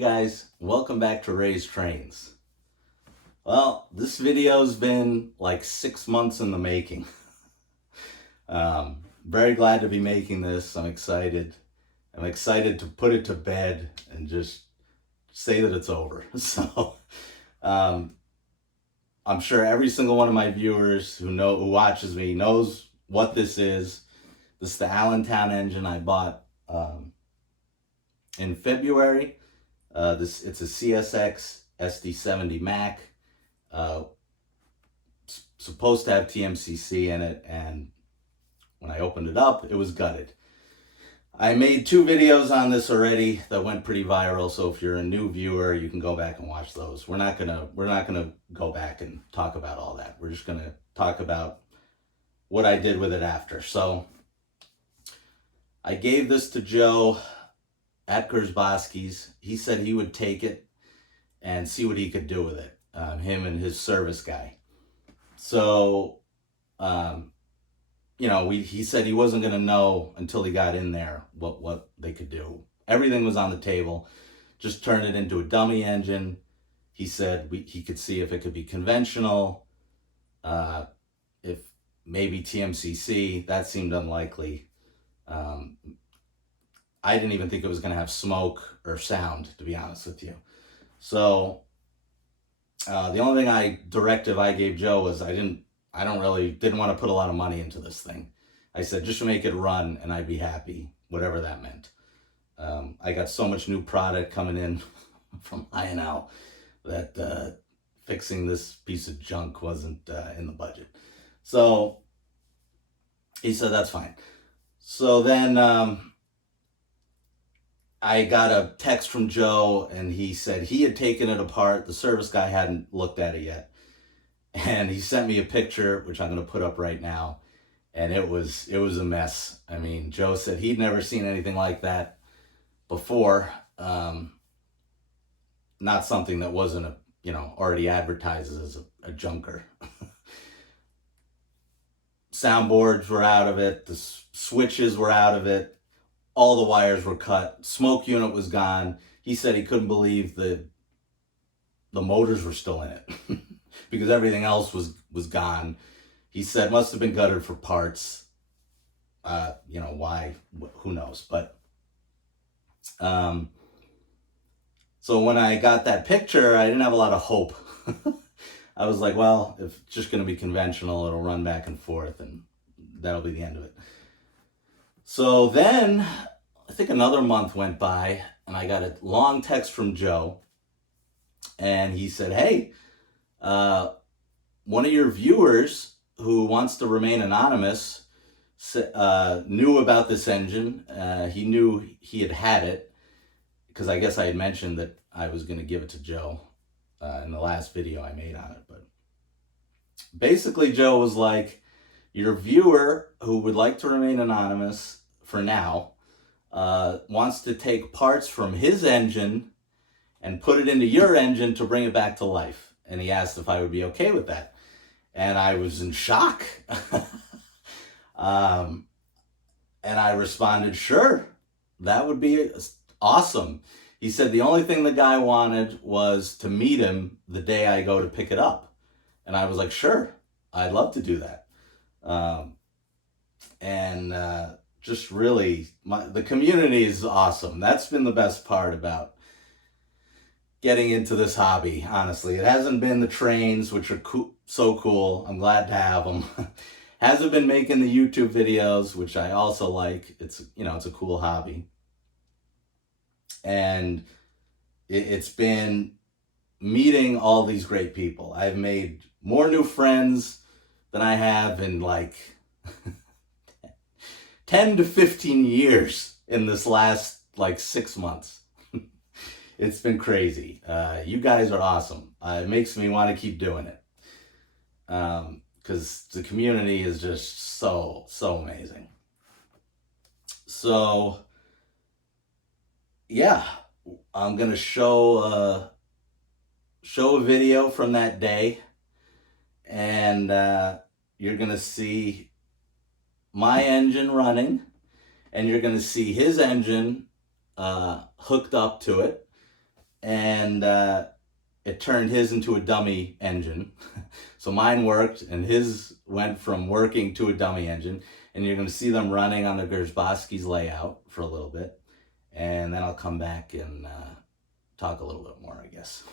guys, welcome back to Ray's Trains. Well, this video's been like 6 months in the making. Very glad to be making this. I'm excited. I'm excited to put it to bed and just say that it's over. So, I'm sure every single one of my viewers who watches me knows what this is. This is the Allentown engine I bought in February. It's a CSX SD70 MAC. Supposed to have TMCC in it, and when I opened it up, it was gutted. I made 2 videos on this already that went pretty viral, so if you're a new viewer, you can go back and watch those. We're not gonna go back and talk about all that. We're just gonna talk about what I did with it after. So I gave this to Joe at Kurzbowski's. He said he would take it and see what he could do with it. Him and his service guy. So, he said he wasn't going to know until he got in there what they could do. Everything was on the table. Just turn it into a dummy engine. He said he could see if it could be conventional, if maybe TMCC. That seemed unlikely. I didn't even think it was going to have smoke or sound, to be honest with you. So the only directive I gave Joe was I didn't want to put a lot of money into this thing. I said, just make it run and I'd be happy, whatever that meant. I got so much new product coming in from I&L that fixing this piece of junk wasn't in the budget. So he said, that's fine. So then I got a text from Joe, and he said he had taken it apart. The service guy hadn't looked at it yet. And he sent me a picture, which I'm going to put up right now. And it was a mess. I mean, Joe said he'd never seen anything like that before. Not something that wasn't already advertised as a junker. Soundboards were out of it. The switches were out of it. All the wires were cut. Smoke unit was gone. He said he couldn't believe the motors were still in it because everything else was gone. He said must have been gutted for parts. Why? Who knows? But so when I got that picture, I didn't have a lot of hope. I was like, well, if it's just going to be conventional, it'll run back and forth, and that'll be the end of it. So then, I think another month went by, and I got a long text from Joe, and he said, hey, one of your viewers who wants to remain anonymous knew about this engine. He knew he had it, because I guess I had mentioned that I was going to give it to Joe in the last video I made on it. But basically, Joe was like, your viewer who would like to remain anonymous for now wants to take parts from his engine and put it into your engine to bring it back to life. And he asked if I would be okay with that. And I was in shock. And I responded, sure, that would be awesome. He said the only thing the guy wanted was to meet him the day I go to pick it up. And I was like, sure, I'd love to do that. Just really, the community is awesome. That's been the best part about getting into this hobby, honestly. It hasn't been the trains, which are so cool. I'm glad to have them. Hasn't been making the YouTube videos, which I also like. It's a cool hobby. And it's been meeting all these great people. I've made more new friends than I have in like 10 to 15 years in this last like 6 months. It's been crazy. You guys are awesome. It makes me want to keep doing it. Because the community is just so amazing. So, yeah, I'm going to show a video from that day. And you're going to see my engine running, and you're going to see his engine hooked up to it. and it turned his into a dummy engine. So mine worked, and his went from working to a dummy engine. And you're going to see them running on the Gersbowski's layout for a little bit. And then I'll come back and talk a little bit more, I guess.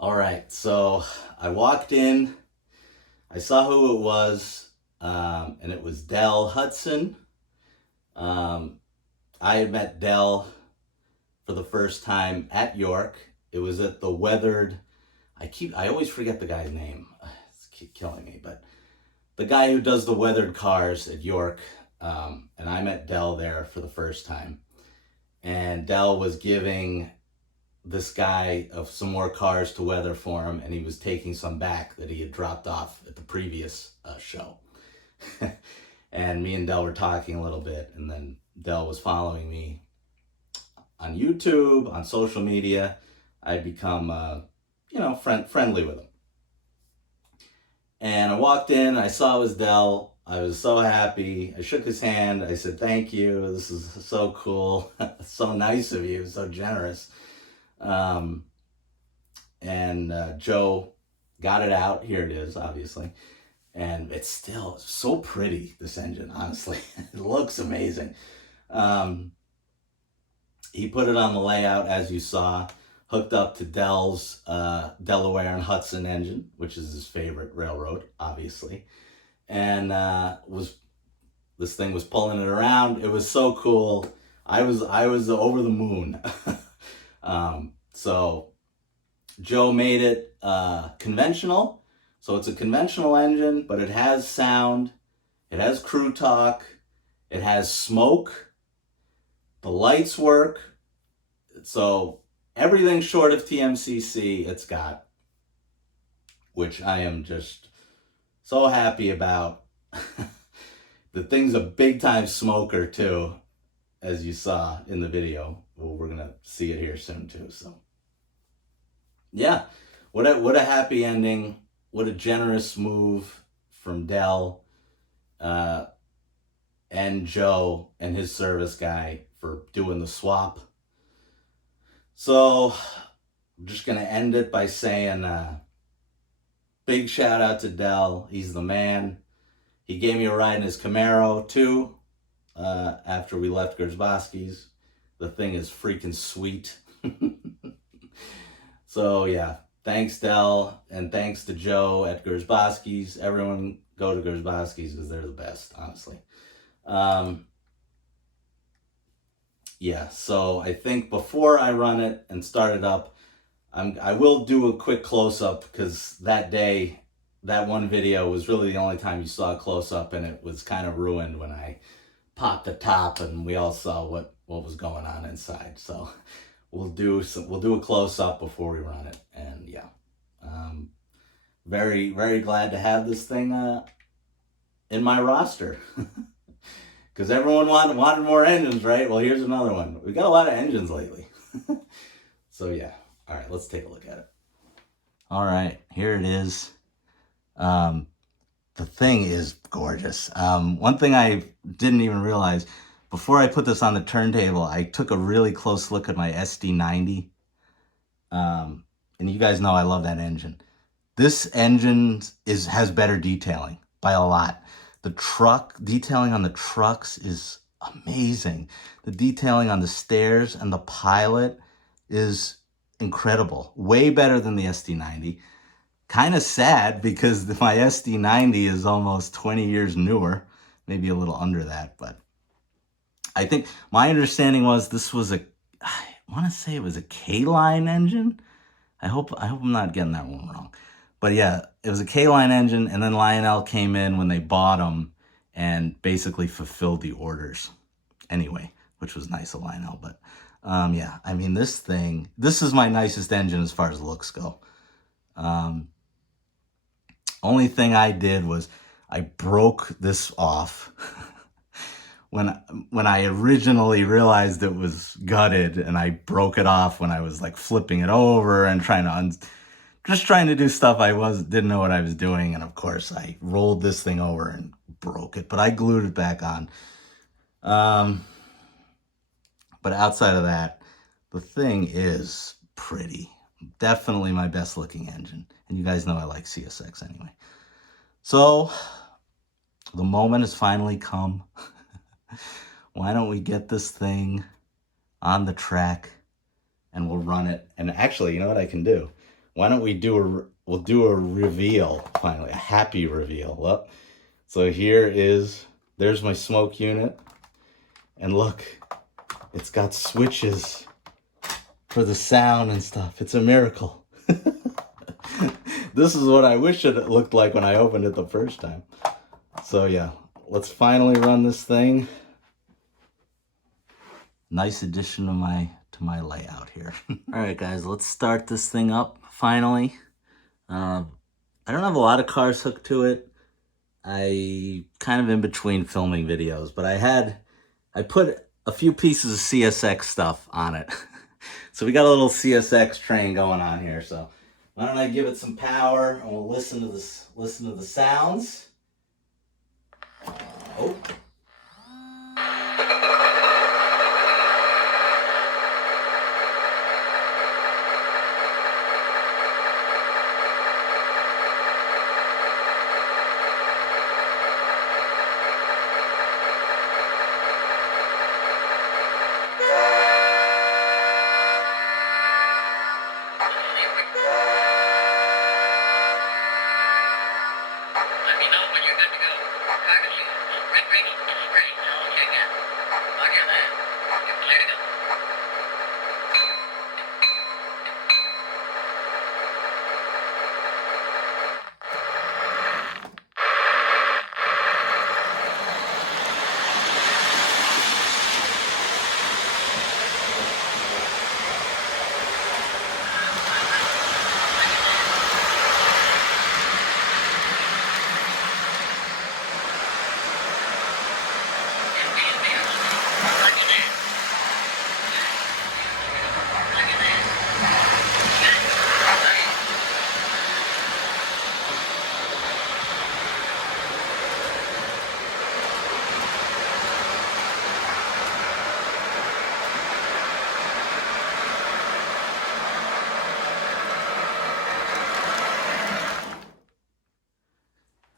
All right, so I walked in, I saw who it was, and it was Dell Hudson. I had met Dell for the first time at York. It was at the Weathered, I always forget the guy's name. It's killing me, but the guy who does the weathered cars at York, and I met Dell there for the first time. And Dell was giving this guy of some more cars to weather for him, and he was taking some back that he had dropped off at the previous show. And me and Dell were talking a little bit, and then Dell was following me on YouTube, on social media. I'd become, friendly with him. And I walked in, I saw it was Dell. I was so happy. I shook his hand. I said, "Thank you. This is so cool. So nice of you. So generous." Joe got it out. Here it is, obviously. And it's still so pretty, this engine, honestly. It looks amazing. He put it on the layout, as you saw, hooked up to Dell's Delaware and Hudson engine, which is his favorite railroad, obviously. And this thing was pulling it around. It was so cool. I was over the moon. So Joe made it conventional. So it's a conventional engine, but it has sound. It has crew talk. It has smoke. The lights work. So everything short of TMCC it's got, which I am just so happy about. The thing's a big time smoker too, as you saw in the video. Well, we're gonna see it here soon too. So yeah, what a happy ending. What a generous move from Dell and Joe and his service guy for doing the swap. So I'm just gonna end it by saying big shout out to Dell. He's the man. He gave me a ride in his Camaro too after we left Gersbowski's. The thing is freaking sweet. So yeah, thanks Dell, and thanks to Joe at Gersbowski's. Everyone go to Gersbowski's because they're the best, honestly. Yeah, so I think before I run it and start it up, I will do a quick close-up, because that day, that one video was really the only time you saw a close-up, and it was kind of ruined when I popped the top and we all saw what was going on inside. So we'll do a close-up before we run it. And yeah, very, very glad to have this thing in my roster. Because everyone wanted more engines, right? Well, here's another one. We got a lot of engines lately. So yeah. All right, let's take a look at it. All right, here it is. The thing is gorgeous. One thing I didn't even realize, before I put this on the turntable, I took a really close look at my SD90. And you guys know I love that engine. This engine has better detailing by a lot. The truck detailing on the trucks is amazing. The detailing on the stairs and the pilot is incredible. Way better than the SD90. Kind of sad because my SD90 is almost 20 years newer. Maybe a little under that, but I think my understanding was this was I want to say it was a K-line engine. I hope I'm not getting that one wrong. But yeah, it was a K-line engine, and then Lionel came in when they bought them and basically fulfilled the orders. Anyway, which was nice of Lionel. But yeah, I mean, this is my nicest engine as far as looks go. Only thing I did was I broke this off when I originally realized it was gutted, and I broke it off when I was like flipping it over and trying to just trying to do stuff I didn't know what I was doing. And of course I rolled this thing over and broke it, but I glued it back on. But outside of that, the thing is pretty. Definitely my best looking engine. And you guys know I like CSX anyway. So the moment has finally come. Why don't we get this thing on the track and we'll run it. And actually, you know what I can do? Why don't we we'll do a reveal finally, a happy reveal. Well, so there's my smoke unit. And look, it's got switches for the sound and stuff. It's a miracle. This is what I wish it looked like when I opened it the first time. So yeah, let's finally run this thing. Nice addition to my layout here. All right, guys, let's start this thing up finally. I don't have a lot of cars hooked to it. I kind of in between filming videos, but I put a few pieces of CSX stuff on it. So we got a little CSX train going on here. So why don't I give it some power and we'll listen to the sounds. Oh.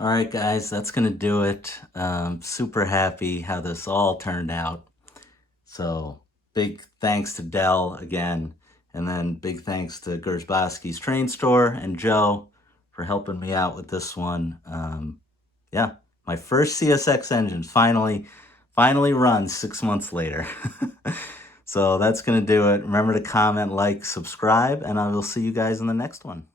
All right, guys, that's going to do it. Super happy how this all turned out. So big thanks to Dell again. And then big thanks to Gersbowski's Train Store and Joe for helping me out with this one. Yeah, my first CSX engine finally runs 6 months later. So that's going to do it. Remember to comment, like, subscribe, and I will see you guys in the next one.